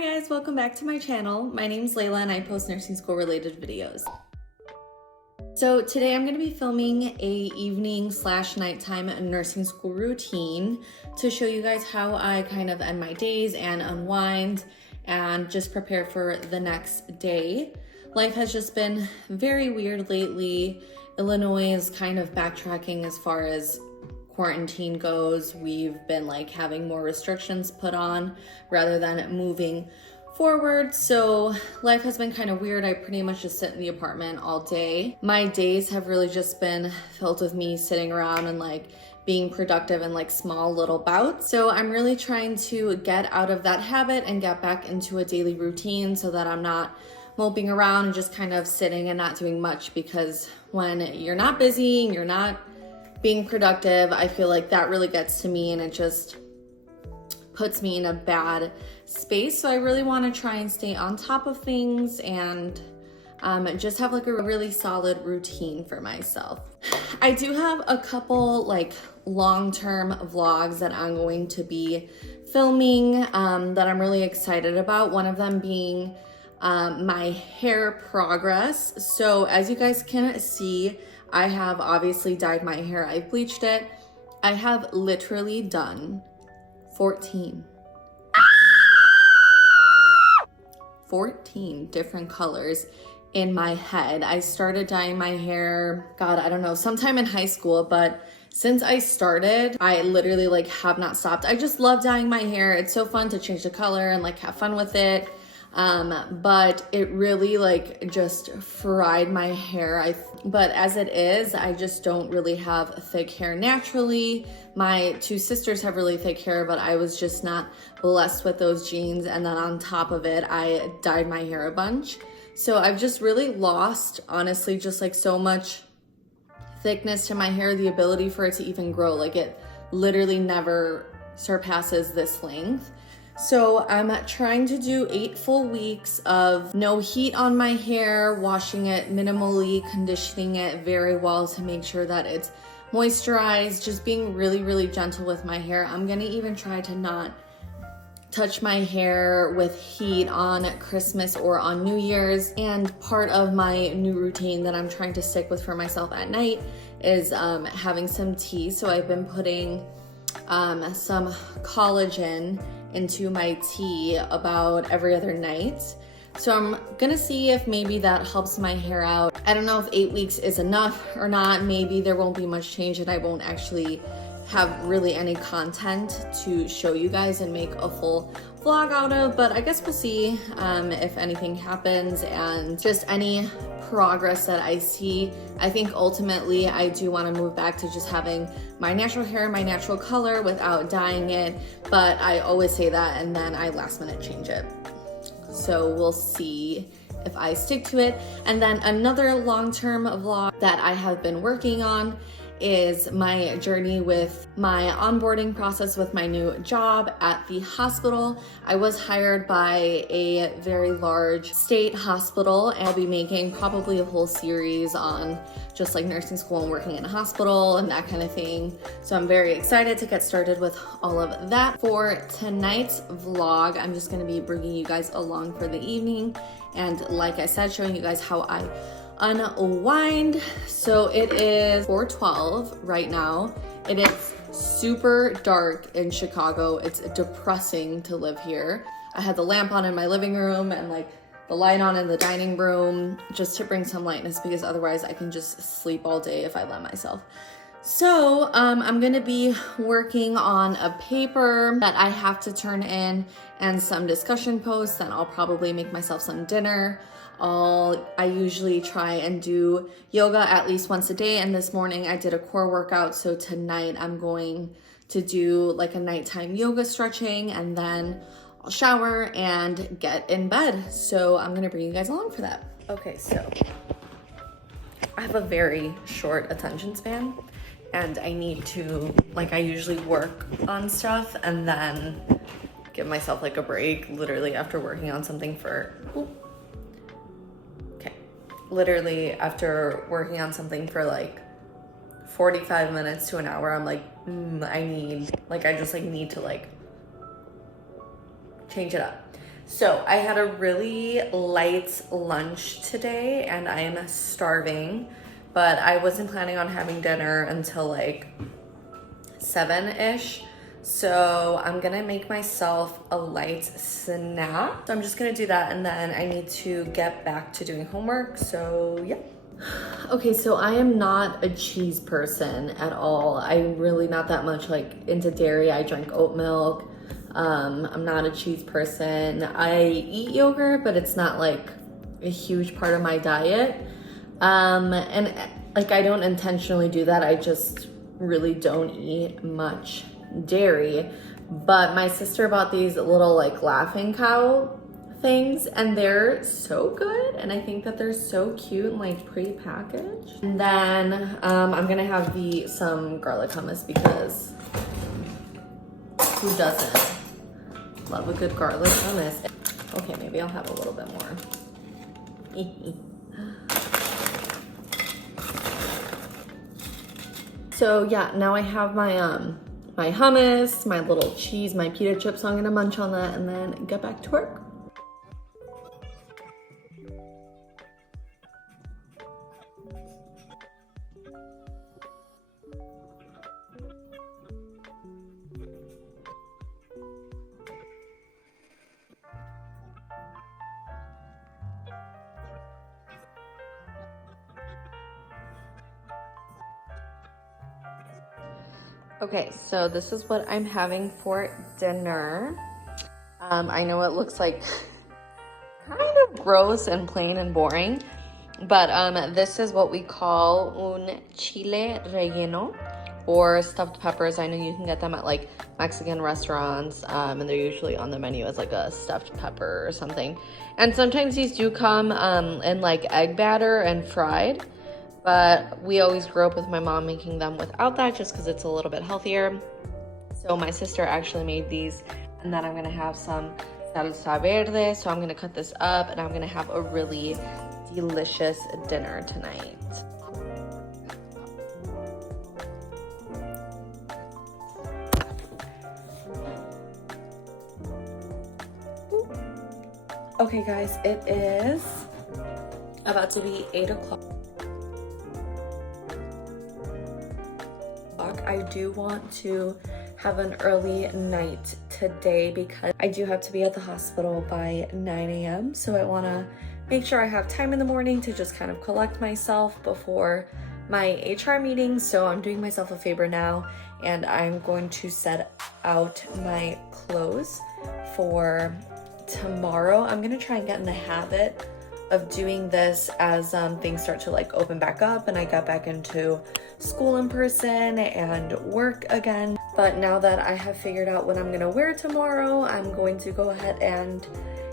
Hi guys, welcome back to my channel. My name's Layla and I post nursing school related videos. So today I'm going to be filming a evening / nighttime nursing school routine to show you guys how I kind of end my days and unwind and just prepare for the next day. Life has just been very weird lately. Illinois is kind of backtracking as far as quarantine goes. We've been having more restrictions put on rather than moving forward. So life has been kind of weird. I pretty much just sit in the apartment all day. My days have really just been filled with me sitting around and being productive in small little bouts. So I'm really trying to get out of that habit and get back into a daily routine so that I'm not moping around and just kind of sitting and not doing much, because when you're not busy and you're not being productive, I feel like that really gets to me and it just puts me in a bad space. So I really want to try and stay on top of things and just have a really solid routine for myself. I do have a couple long-term vlogs that I'm going to be filming that I'm really excited about. One of them being my hair progress. So as you guys can see, I have obviously dyed my hair. I bleached it. I have literally done 14 different colors in my head. I started dyeing my hair, God, I don't know, sometime in high school, but since I started, I literally have not stopped. I just love dyeing my hair. It's so fun to change the color and have fun with it. But it really just fried my hair. But as it is, I just don't really have thick hair naturally. My two sisters have really thick hair, but I was just not blessed with those genes. And then on top of it, I dyed my hair a bunch. So I've just really lost, honestly, just so much thickness to my hair, the ability for it to even grow. It literally never surpasses this length. So I'm trying to do 8 full weeks of no heat on my hair, washing it minimally, conditioning it very well to make sure that it's moisturized, just being really, really gentle with my hair. I'm gonna even try to not touch my hair with heat on Christmas or on New Year's. And part of my new routine that I'm trying to stick with for myself at night is having some tea. So I've been putting some collagen into my tea about every other night. So I'm gonna see if maybe that helps my hair out. I don't know if 8 weeks is enough or not. Maybe there won't be much change and I won't actually have really any content to show you guys and make a full vlog out of, but I guess we'll see if anything happens and just any progress that I see. I think ultimately I do want to move back to just having my natural hair, my natural color without dyeing it, but I always say that and then I last minute change it. So we'll see if I stick to it. And then another long-term vlog that I have been working on is my journey with my onboarding process with my new job at the hospital. I was hired by a very large state hospital and I'll be making probably a whole series on just nursing school and working in a hospital and that kind of thing. So I'm very excited to get started with all of that. For tonight's vlog, I'm just gonna be bringing you guys along for the evening. And like I said, showing you guys how I unwind. So it is 4:12 right now. It is super dark in Chicago. It's depressing to live here. I had the lamp on in my living room and the light on in the dining room just to bring some lightness, because otherwise I can just sleep all day if I let myself. So I'm gonna be working on a paper that I have to turn in and some discussion posts, and I'll probably make myself some dinner. I usually try and do yoga at least once a day, and this morning I did a core workout, so tonight I'm going to do a nighttime yoga stretching, and then I'll shower and get in bed. So I'm gonna bring you guys along for that. Okay, so I have a very short attention span, and I need to, I usually work on stuff and then give myself a break, literally after working on something for, literally after working on something for 45 minutes to an hour, I'm I need, I just need to change it up. So I had a really light lunch today and I am starving, but I wasn't planning on having dinner until like 7-ish. So I'm gonna make myself a light snack. So I'm just gonna do that and then I need to get back to doing homework, so yeah. Okay, so I am not a cheese person at all. I'm really not that much like into dairy. I drink oat milk. I'm not a cheese person. I eat yogurt, but it's not like a huge part of my diet. And like I don't intentionally do that. I just really don't eat much dairy. But my sister bought these little like laughing cow things and they're so good, and I think that they're so cute and like pre-packaged. And then I'm gonna have some garlic hummus because who doesn't love a good garlic hummus? Okay, maybe I'll have a little bit more. So yeah, now I have my my hummus, my little cheese, my pita chips, so I'm gonna munch on that and then get back to work. Okay, so this is what I'm having for dinner. I know it looks like kind of gross and plain and boring, but this is what we call un chile relleno, or stuffed peppers. I know you can get them at like Mexican restaurants, and they're usually on the menu as like a stuffed pepper or something. And sometimes these do come in like egg batter and fried. But we always grew up with my mom making them without that just because it's a little bit healthier. So my sister actually made these, and then I'm gonna have some salsa verde. So I'm gonna cut this up and I'm gonna have a really delicious dinner tonight. Okay guys, it is about to be 8 o'clock. I do want to have an early night today because I do have to be at the hospital by 9 a.m. So I want to make sure I have time in the morning to just kind of collect myself before my HR meeting. So I'm doing myself a favor now and I'm going to set out my clothes for tomorrow. I'm going to try and get in the habit of doing this as things start to like open back up and I got back into school in person and work again. But now that I have figured out what I'm gonna wear tomorrow, I'm going to go ahead and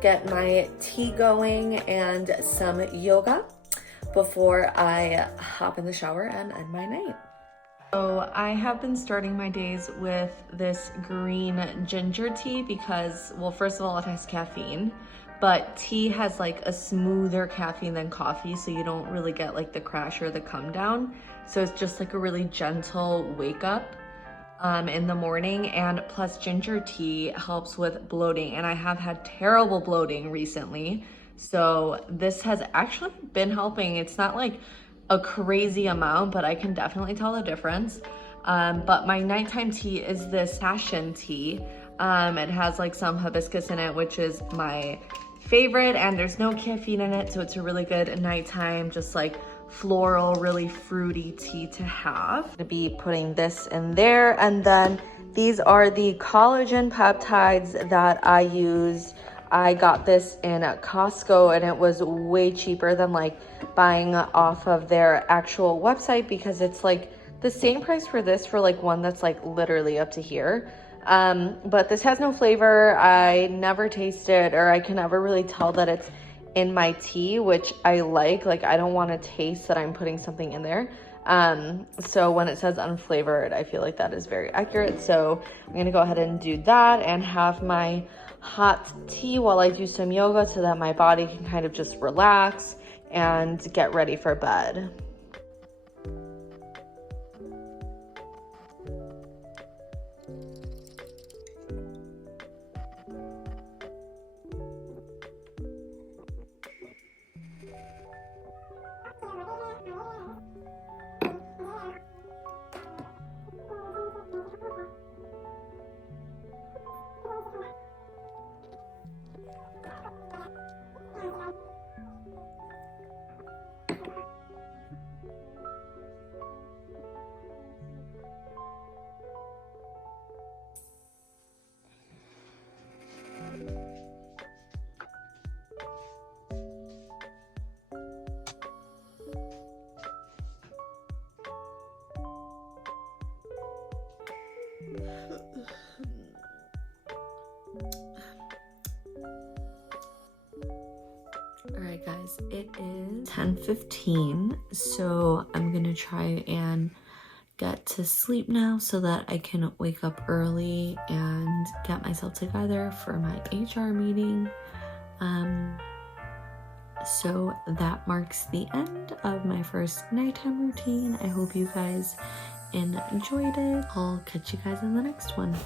get my tea going and some yoga before I hop in the shower and end my night. So I have been starting my days with this green ginger tea because, well, first of all, it has caffeine, but tea has like a smoother caffeine than coffee, so you don't really get like the crash or the come down. So it's just like a really gentle wake up in the morning, and plus ginger tea helps with bloating, and I have had terrible bloating recently. So this has actually been helping. It's not like a crazy amount, but I can definitely tell the difference. But my nighttime tea is this passion tea. It has like some hibiscus in it, which is my favorite, and there's no caffeine in it, so it's a really good nighttime, just like floral, really fruity tea to have. I'm gonna be putting this in there, and then these are the collagen peptides that I use. I got this in Costco and it was way cheaper than like buying off of their actual website because it's like the same price for this for like one that's like literally up to here. But this has no flavor. I never tasted, or I can never really tell that it's in my tea, which I like I don't want to taste that I'm putting something in there. So when it says unflavored, I feel like that is very accurate. So I'm gonna go ahead and do that and have my hot tea while I do some yoga so that my body can kind of just relax and get ready for bed. All right, guys, it is 10:15, so I'm gonna try and get to sleep now so that I can wake up early and get myself together for my HR meeting. So that marks the end of my first nighttime routine. I hope you guys enjoyed it. I'll catch you guys in the next one.